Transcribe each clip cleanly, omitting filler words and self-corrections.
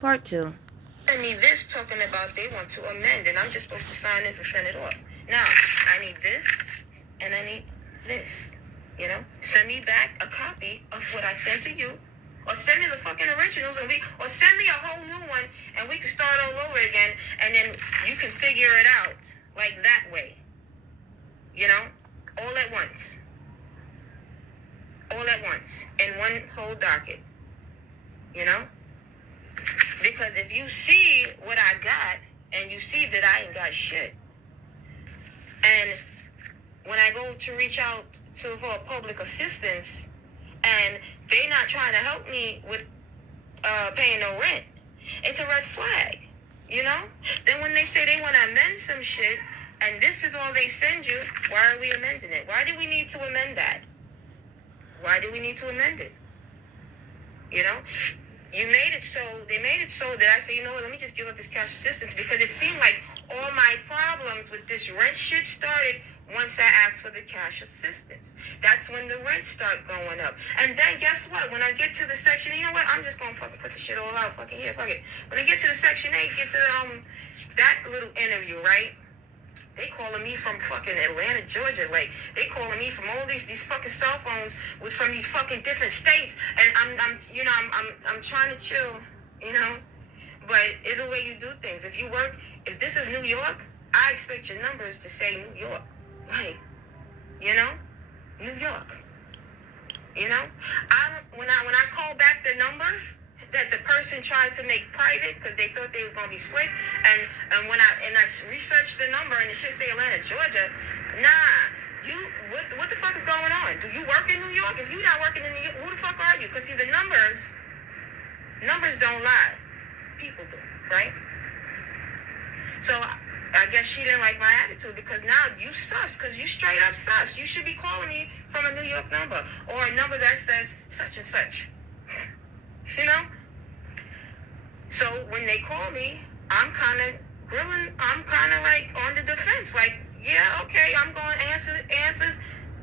Part 2. I need this talking about they want to amend, and I'm just supposed to sign this and send it off. Now, I need this, and I need this. Send me back a copy of what I sent to you, or send me the fucking originals, or send me a whole new one, and we can start all over again, and then you can figure it out like that way. All at once. All at once, in one whole docket. Because if you see what I got, and you see that I ain't got shit, and when I go to reach out for public assistance, and they not trying to help me with paying no rent, it's a red flag, Then when they say they want to amend some shit, and this is all they send you, why are we amending it? Why do we need to amend that? Why do we need to amend it? They made it so that I say, let me just give up this cash assistance, because it seemed like all my problems with this rent shit started once I asked for the cash assistance. That's when the rent start going up. And then guess what? When I get to the section, I'm just gonna fucking put the shit all out. Fuck it. When I get to the section 8, get to that little interview, right? They calling me from fucking Atlanta, Georgia. Like, they calling me from all these fucking cell phones from these fucking different states. And I'm trying to chill, But it's the way you do things. If this is New York, I expect your numbers to say New York. Like, New York. When I call back the number that the person tried to make private because they thought they was gonna be slick, and when I researched the number and it should say Atlanta, Georgia, what the fuck is going on? Do you work in New York? If you not working in New York, who the fuck are you? Because see, the numbers don't lie, people do, right? So I guess she didn't like my attitude, because now you sus, because you straight up sus. You should be calling me from a New York number, or a number that says such and such. So when they call me, I'm kind of grilling. I'm kind of like on the defense. Like, yeah, okay, I'm going to answers.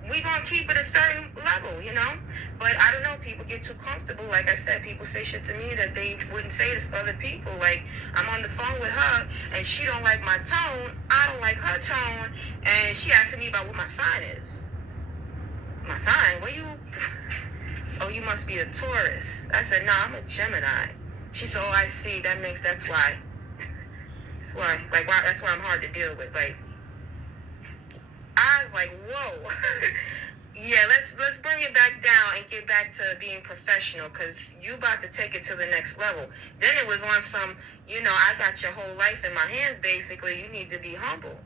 We going to keep it a certain level, But I don't know. People get too comfortable. Like I said, people say shit to me that they wouldn't say to other people. Like, I'm on the phone with her, and she don't like my tone. I don't like her tone. And she asking me about what my sign is. My sign? What you... Oh, you must be a Taurus. I said, nah, I'm a Gemini. She said, oh, I see. That's why. That's why. Like, why? That's why I'm hard to deal with. Like, I was like, whoa. Yeah, let's bring it back down and get back to being professional, because you about to take it to the next level. Then it was on some, I got your whole life in my hands, basically. You need to be humble.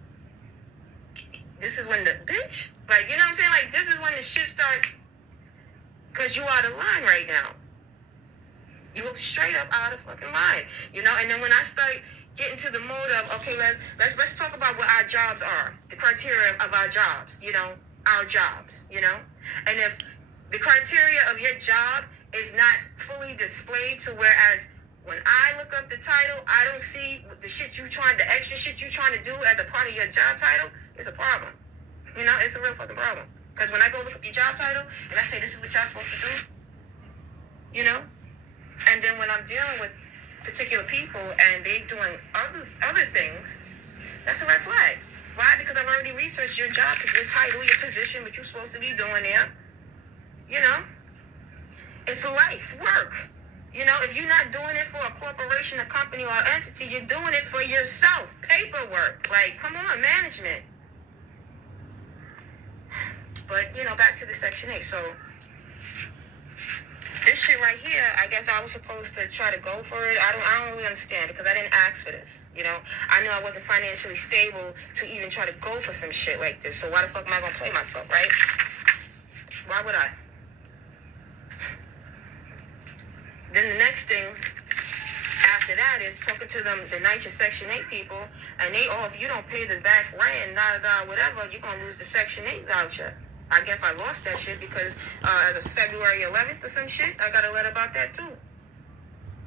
This is when the bitch, like, you know what I'm saying? Like, this is when the shit starts. Because you out of line right now. You were straight up out of fucking line. And then when I start getting to the mode of, okay, let's talk about what our jobs are. The criteria of our jobs, our jobs, And if the criteria of your job is not fully displayed to whereas when I look up the title, I don't see the extra shit you trying to do as a part of your job title, it's a problem. It's a real fucking problem. Because when I go look up your job title, and I say, this is what y'all supposed to do, And then when I'm dealing with particular people, and they doing other things, that's a red flag. Why? Because I've already researched your job, your title, your position, what you're supposed to be doing there. It's life, work. If you're not doing it for a corporation, a company, or entity, you're doing it for yourself. Paperwork. Like, come on, management. But, back to the Section 8. So, this shit right here, I guess I was supposed to try to go for it. I don't really understand, because I didn't ask for this, I knew I wasn't financially stable to even try to go for some shit like this. So why the fuck am I going to play myself, right? Why would I? Then the next thing after that is talking to them, the NYCHA Section 8 people, and if you don't pay the back rent, whatever, you're going to lose the Section 8 voucher. I guess I lost that shit because as of February 11th or some shit, I got a letter about that too.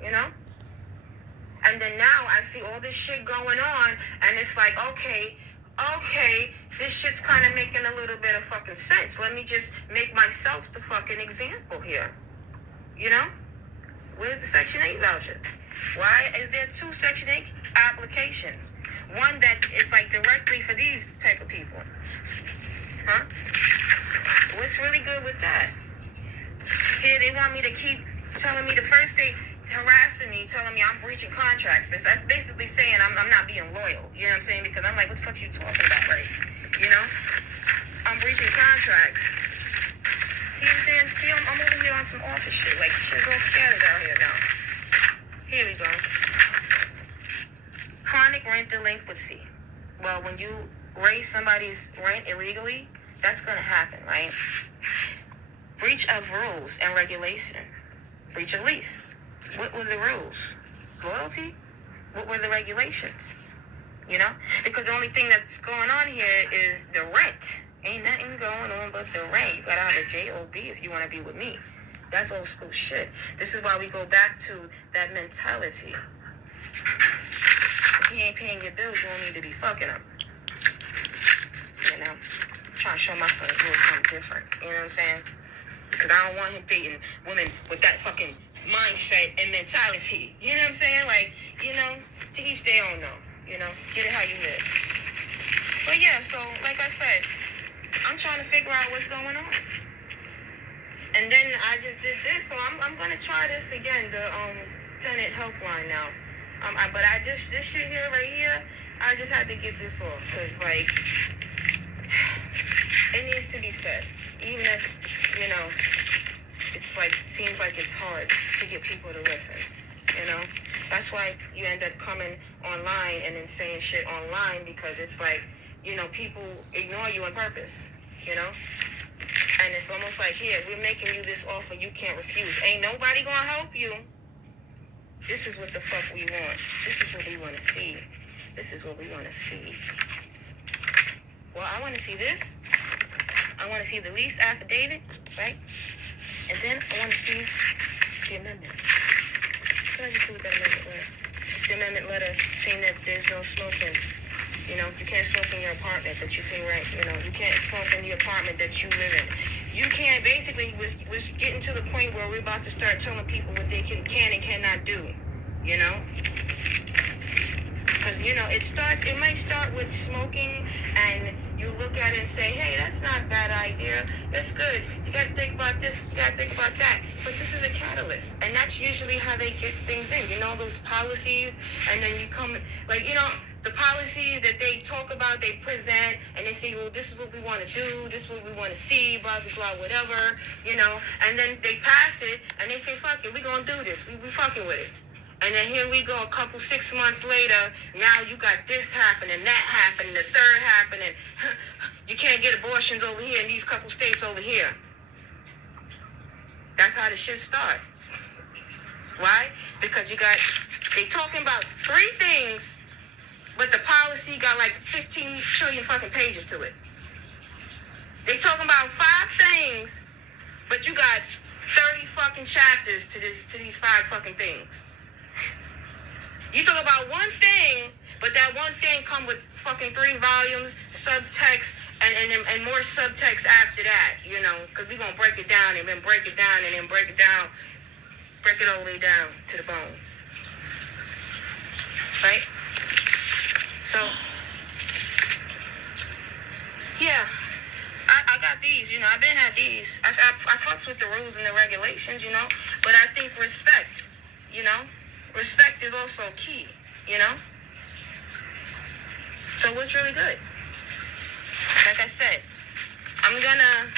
And then now I see all this shit going on, and it's like, okay, this shit's kind of making a little bit of fucking sense. Let me just make myself the fucking example here. Where's the Section 8 voucher? Why is there 2 Section 8 applications? One that is like directly for these type of people. Huh? What's really good with that? Here they want me to keep telling me the first day, harassing me, telling me I'm breaching contracts. That's basically saying I'm not being loyal. You know what I'm saying? Because I'm like, what the fuck you talking about, right? You know? I'm breaching contracts. See what I'm saying? See, I'm over here on some office shit. Like, shit's all scattered out here now. Here we go. Chronic rent delinquency. Well, when you raise somebody's rent illegally, that's going to happen, right? Breach of rules and regulation. Breach of lease. What were the rules? Loyalty? What were the regulations? You know? Because the only thing that's going on here is the rent. Ain't nothing going on but the rent. You gotta have a JOB if you want to be with me. That's old school shit. This is why we go back to that mentality. If he ain't paying your bills, you don't need to be fucking him. You know? I'm trying to show my son a little something different. You know what I'm saying? Because I don't want him dating women with that fucking mindset and mentality. You know what I'm saying? Like, you know, to each their own, though. You know? Get it how you live. But yeah, so, like I said, I'm trying to figure out what's going on. And then I just did this, so I'm gonna try this again, the tenant helpline now. But this shit here, right here, I just had to get this off, because, like, it needs to be said. Even if, you know, it's like, seems like it's hard to get people to listen, you know? That's why you end up coming online and then saying shit online, because it's like, you know, people ignore you on purpose, you know? And it's almost like, here, we're making you this offer you can't refuse. Ain't nobody gonna help you. This is what the fuck we want. This is what we want to see. This is what we want to see. Well, I want to see this. I want to see the lease affidavit, right? And then I want to see the amendment. What did I just do with that amendment letter? The amendment letter saying that there's no smoking. You know, you can't smoke in your apartment that you pay rent. You know, you can't smoke in the apartment that you live in. You can't, basically, we're getting to the point where we're about to start telling people what they can and cannot do. You know? Because, you know, it might start with smoking, and you look at it and say, hey, that's not a bad idea. That's good. You got to think about this. You got to think about that. But this is a catalyst. And that's usually how they get things in. You know, those policies, and then you come, like, you know, the policies that they talk about, they present, and they say, well, this is what we want to do, this is what we want to see, blah, blah, blah, whatever, you know, and then they pass it, and they say, fuck it, we gonna do this, we fucking with it. And then here we go, 6 months later, now you got this happening, that happening, the third happening. You can't get abortions over here in these couple states over here. That's how the shit start. Why? Because they talking about 3 things, but the policy got like 15 trillion fucking pages to it. They talking about 5 things, but you got 30 fucking chapters to these 5 fucking things. You talk about one thing, but that one thing come with fucking 3 volumes, subtext, and more subtext after that, you know, because we gonna break it down and then break it down and then break it all the way down to the bone. Right? So, yeah, I got these, you know, I've been had these. I fucks with the rules and the regulations, you know, but I think respect, you know, respect is also key, you know. So what's really good? Like I said, I'm gonna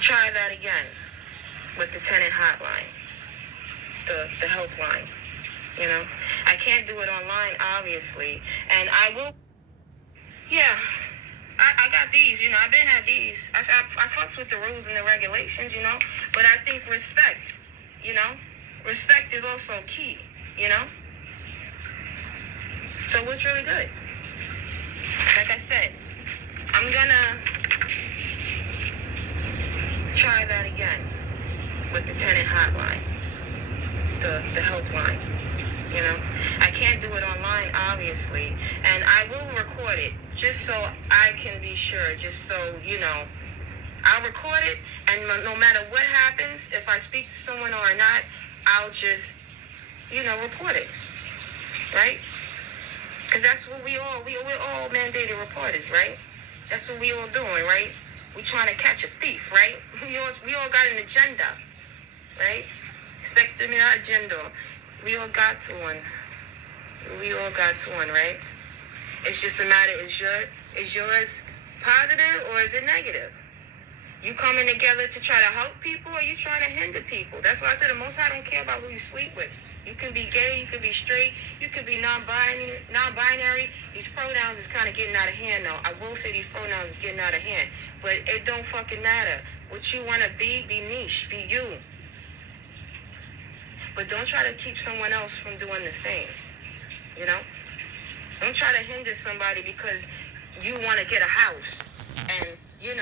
try that again with the tenant hotline, the helpline. You know, I can't do it online, obviously, and I will. Yeah, I got these. You know, I've been had these. I fucks with the rules and the regulations. You know, but I think respect. You know, respect is also key. You know. So what's really good? Like I said, I'm gonna try that again with the tenant hotline, the helpline. You know, I can't do it online, obviously, and I will record it just so I can be sure, just so, you know, I'll record it, and no matter what happens, if I speak to someone or not, I'll just, report it, right? Because that's what we're all mandated reporters, right? That's what we all doing, right? We trying to catch a thief, right? We all got an agenda, right? Expecting our agenda. We all got to one. We all got to one, right? It's just a matter, is yours positive or is it negative? You coming together to try to help people or you trying to hinder people? That's why I said the Most High don't care about who you sleep with. You can be gay, you can be straight, you can be non-binary. These pronouns is kind of getting out of hand, though. I will say these pronouns is getting out of hand. But it don't fucking matter. What you want to be niche, be you. But don't try to keep someone else from doing the same, you know? Don't try to hinder somebody because you want to get a house and, you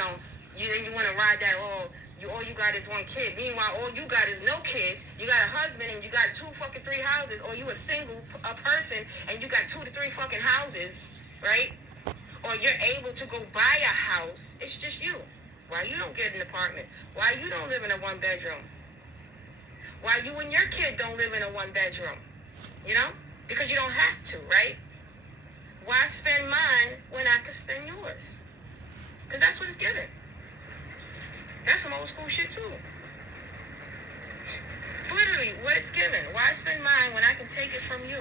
want to ride that, all you got is one kid. Meanwhile, all you got is no kids. You got a husband and you got 3 houses, or you a single person and you got 2 to 3 fucking houses, right? Or you're able to go buy a house. It's just you. Why you don't get an apartment? Why you don't live in a 1-bedroom? Why you and your kid don't live in a 1-bedroom? Because you don't have to, right? Why spend mine when I could spend yours? Because that's what it's given. That's some old school shit, too. It's literally what it's given. Why spend mine when I can take it from you?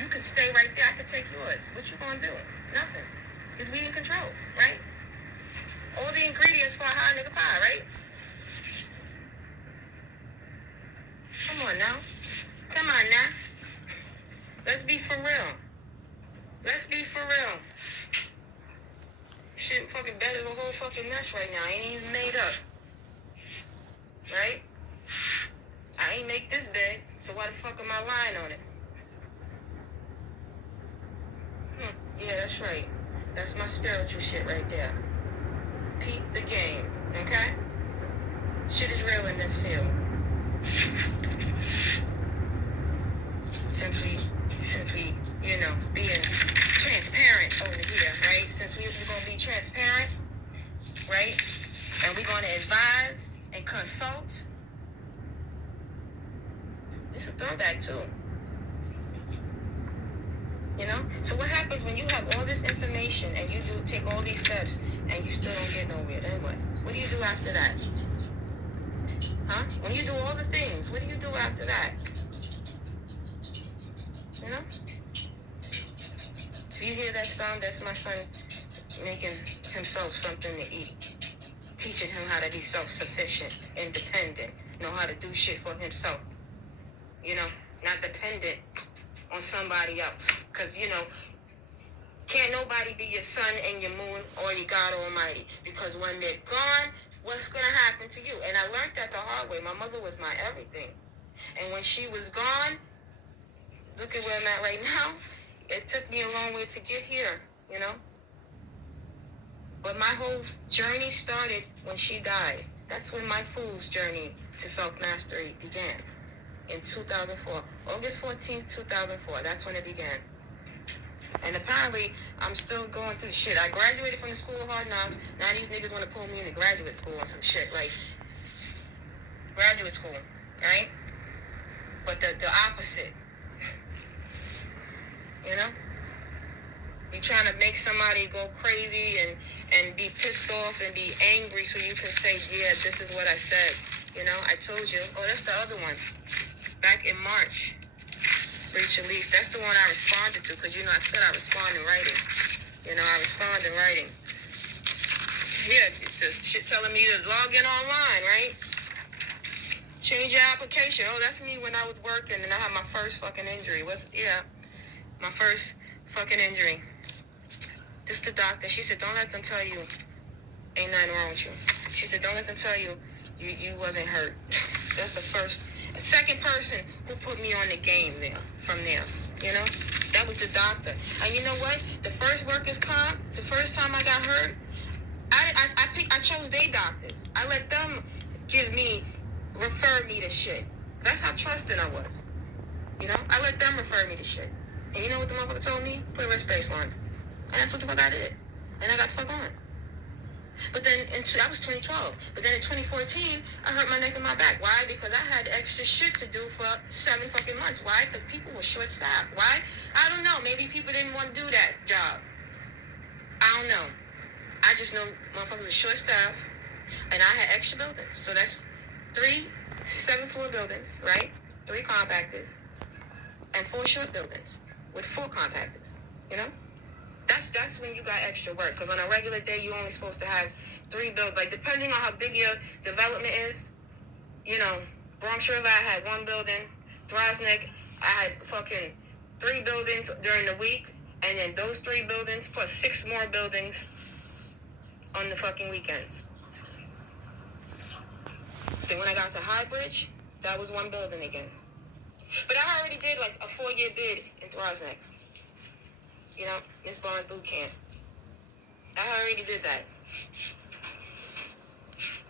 You can stay right there. I can take yours. What you gonna do? Nothing. Because we in control, right? All the ingredients for a hot nigga pie, right? Come on now. Come on now. Let's be for real. Let's be for real. Shit fucking bed is a whole fucking mess right now. I ain't even made up. Right? I ain't make this bed, so why the fuck am I lying on it? Yeah, that's right. That's my spiritual shit right there. Peep the game, okay? Shit is real in this field. Since we, being transparent over here, right? Since we're gonna be transparent, right? And we're gonna advise and consult. It's a throwback too. So what happens when you have all this information and you take all these steps and you still don't get nowhere? Then what? What do you do after that? Huh? When you do all the things, what do you do after that? If you hear that sound, that's my son making himself something to eat. Teaching him how to be self-sufficient, independent, know how to do shit for himself. Not dependent on somebody else. Because, can't nobody be your sun and your moon or your God Almighty. Because when they're gone, what's going to happen to you? And I learned that the hard way. My mother was my everything. And when she was gone, look at where I'm at right now. It took me a long way to get here, But my whole journey started when she died. That's when my fool's journey to self-mastery began. In 2004. August 14th, 2004. That's when it began. And apparently, I'm still going through shit. I graduated from the School of Hard Knocks. Now these niggas want to pull me into graduate school or some shit. Like, graduate school, right? But the opposite. You're trying to make somebody go crazy and be pissed off and be angry so you can say, yeah, this is what I said. I told you. Oh, that's the other one. Back in March. Reach Elise. That's the one I responded to because, I said I respond in writing. I respond in writing. Yeah, the shit telling me to log in online, right? Change your application. Oh, that's me when I was working and I had my first fucking injury. My first fucking injury. This the doctor. She said, don't let them tell you ain't nothing wrong with you. She said, don't let them tell you you wasn't hurt. That's the second person who put me on the game from there. That was the doctor. And you know what? The first workers' comp, the first time I got hurt, I chose their doctors. I let them refer me to shit. That's how trusting I was. I let them refer me to shit. And you know what the motherfucker told me? Put a wrist baseline. And that's what the fuck I did. And I got the fuck on. But then, that was 2012. But then in 2014, I hurt my neck and my back. Why? Because I had extra shit to do for 7 fucking months. Why? Because people were short-staffed. Why? I don't know. Maybe people didn't want to do that job. I don't know. I just know motherfuckers were short-staffed, and I had extra buildings. So that's 3 7-floor buildings, right? 3 compactors, and 4 short buildings with 4 compactors, you know? That's when you got extra work. Because on a regular day, you're only supposed to have 3 buildings. Like, depending on how big your development is, you know, Bronx River, I had 1 building. Throsneck, I had fucking 3 buildings during the week. And then those 3 buildings plus 6 more buildings on the fucking weekends. Then when I got to Highbridge, that was 1 building again. But I already did like a 4-year bid in Throsneck. You know, Miss Barnes boot camp. I already did that.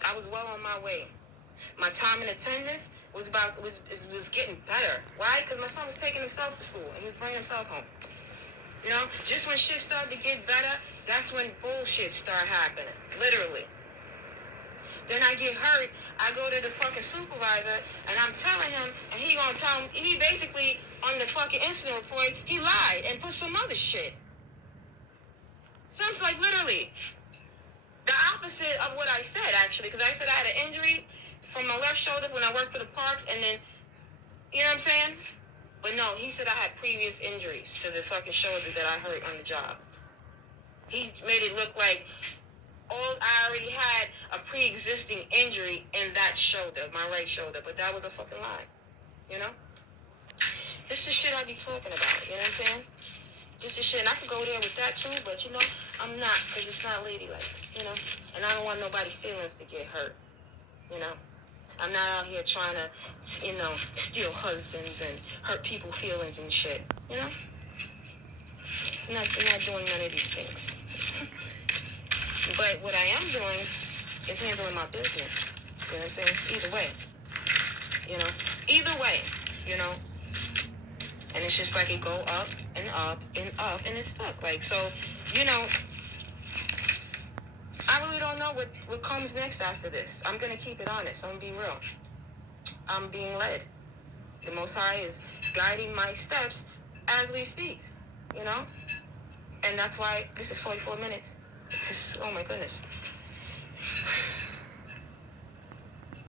I was well on my way. My time in attendance was getting better. Why? Because my son was taking himself to school and he was bringing himself home. You know, just when shit started to get better, that's when bullshit started happening. Literally. Then I get hurt. I go to the fucking supervisor and I'm telling him, and he gonna tell him, he basically, on the fucking incident report, he lied and put some other shit. Sounds like literally the opposite of what I said, actually, because I said I had an injury from my left shoulder when I worked for the parks, and then, you know what I'm saying? But no, he said I had previous injuries to the fucking shoulder that I hurt on the job. He made it look like I already had a pre-existing injury in that shoulder, my right shoulder, but that was a fucking lie, you know? This is shit I be talking about, you know what I'm saying? This is shit, and I could go there with that too, but you know, I'm not, because it's not ladylike, you know? And I don't want nobody's feelings to get hurt, you know? I'm not out here trying to, you know, steal husbands and hurt people's feelings and shit, you know? I'm not doing none of these things. But what I am doing is handling my business. You know what I'm saying? Either way. You know? Either way. You know? And it's just like it go up and up and up and it's stuck. Like, so, you know, I really don't know what comes next after this. I'm going to keep it honest. I'm going to be real. I'm being led. The Most High is guiding my steps as we speak. You know? And that's why this is 44 minutes. It's just, oh my goodness.